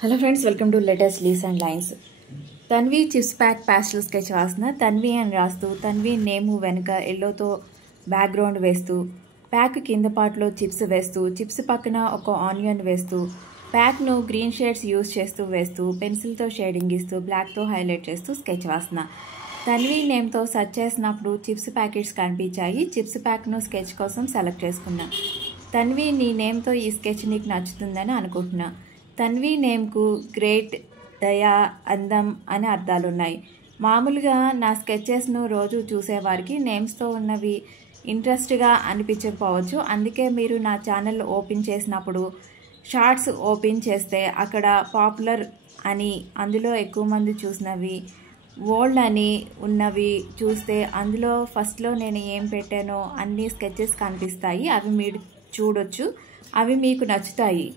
Hello friends, welcome to latest leaves and lines. Tanvi chips pack pastel sketch రాసిన తన్వి అని రాస్తూ Tanvi name వెనుక ఎల్లోతో background వేస్తూ ప్యాక్ కింద పార్ట్లో చిప్స్ వేస్తూ చిప్స్ పక్కన ఒక ఆనియన్ వేస్తూ ప్యాక్ను గ్రీన్ షేడ్స్ యూజ్ చేస్తూ వేస్తూ పెన్సిల్తో షేడింగ్ ఇస్తూ బ్లాక్తో హైలైట్ చేస్తూ స్కెచ్ రాసిన. తన్వి నేమ్తో సెర్చ్ చేసినప్పుడు చిప్స్ ప్యాకెట్స్ కనిపించాయి. చిప్స్ ప్యాక్ను స్కెచ్ కోసం సెలెక్ట్ చేసుకున్నా. తన్వి, నీ నేమ్తో ఈ స్కెచ్ నీకు నచ్చుతుందని అనుకుంటున్నా. తన్వి నేమ్కు గ్రేట్, దయా, అందం అనే అర్థాలున్నాయి. మామూలుగా నా స్కెచెస్ను రోజు చూసేవారికి నేమ్స్తో ఉన్నవి ఇంట్రెస్ట్గా అనిపించకపోవచ్చు. అందుకే మీరు నా ఛానల్ ఓపెన్ చేసినప్పుడు షార్ట్స్ ఓపెన్ చేస్తే అక్కడ పాపులర్ అని, అందులో ఎక్కువ మంది చూసినవి, ఓల్డ్ అని ఉన్నవి చూస్తే అందులో ఫస్ట్లో నేను ఏం పెట్టానో అన్ని స్కెచెస్ కనిపిస్తాయి. అవి మీరు చూడొచ్చు. అవి మీకు నచ్చుతాయి.